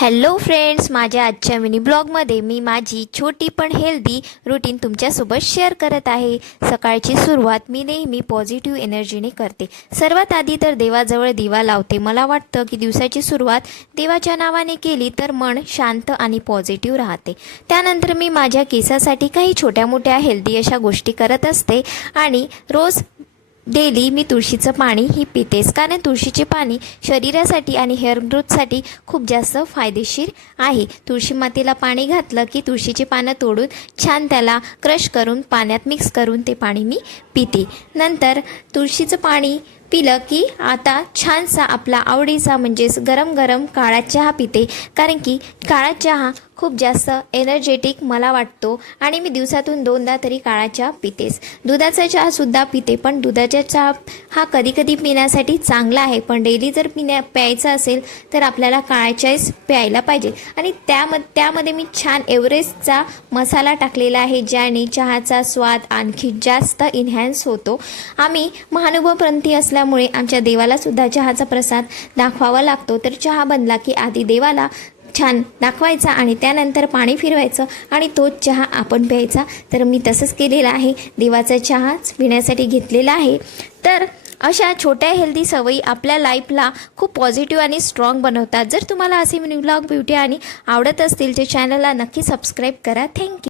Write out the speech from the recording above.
Hello friends, माझ्या आजच्या mini ब्लॉगमध्ये मी माझी छोटी पण हेल्दी रूटीन तुमच्यासोबत शेअर करत आहे। सकाळची सुरुवात मी नेहमी पॉझिटिव्ह एनर्जीने करते। सर्वात आधी तर देवाजवळ दिवा लावते। मला वाटतं की दिवसाची सुरुवात देवाच्या नावाने केली तर मन शांत आणि पॉझिटिव्ह राहते। त्यानंतर मी माझ्या केसासाठी काही छोट्या मोठ्या हेल्दी अशा गोष्टी करत असते आणि रोज डेली मी तुळशीचं पाणी ही पितेच, कारण तुळशीचे पाणी शरीरासाठी आणि हेअर ग्रोथसाठी खूप जास्त फायदेशीर आहे। तुळशी मातेला पाणी घातलं की तुळशीची पानं तोडून छान त्याला क्रश करून पाण्यात मिक्स करून ते पाणी मी पिते। नंतर तुळशीचं पाणी पिलं की आता छानसा आपला आवडीचा म्हणजेच गरम गरम काळा चहा पिते, कारण की काळा चहा खूप जास्त एनर्जेटिक मला वाटतो आणि मी दिवसातून 2दा तरी काळा चहा पितेच। दुधाचा चहासुद्धा पिते, पण दुधाचा चहा हा कधी कधी पिण्यासाठी चांगला आहे, पण डेली जर प्यायचा असेल तर आपल्याला काळा चहाच प्यायला पाहिजे। आणि त्यामध्ये मी छान एव्हरेस्टचा मसाला टाकलेला आहे, ज्याने चहाचा स्वाद आणखी जास्त इन्हॅन्स होतो। आम्ही महानुभावपंथी असल्यामुळे आमच्या देवाला सुद्धा चहाचा प्रसाद दाखवावा लागतो, तर चहा बनला की आधी देवाला छान दाखवायचा आणि त्यानंतर पाणी फिरवायचं आणि तोच चहा आपण प्यायचा। तर मी तसंच केलेलं आहे, देवाचा चहाच पिण्यासाठी घेतलेला आहे। तर अशा छोट्या हेल्दी सवयी आपल्या लाईफला खूप पॉझिटिव्ह आणि स्ट्रॉंग बनवतात। जर तुम्हाला असे मिनी ब्लॉग ब्युटी आणि आवडत असतील तर चॅनलला नक्की सबस्क्राईब करा। थँक्यू।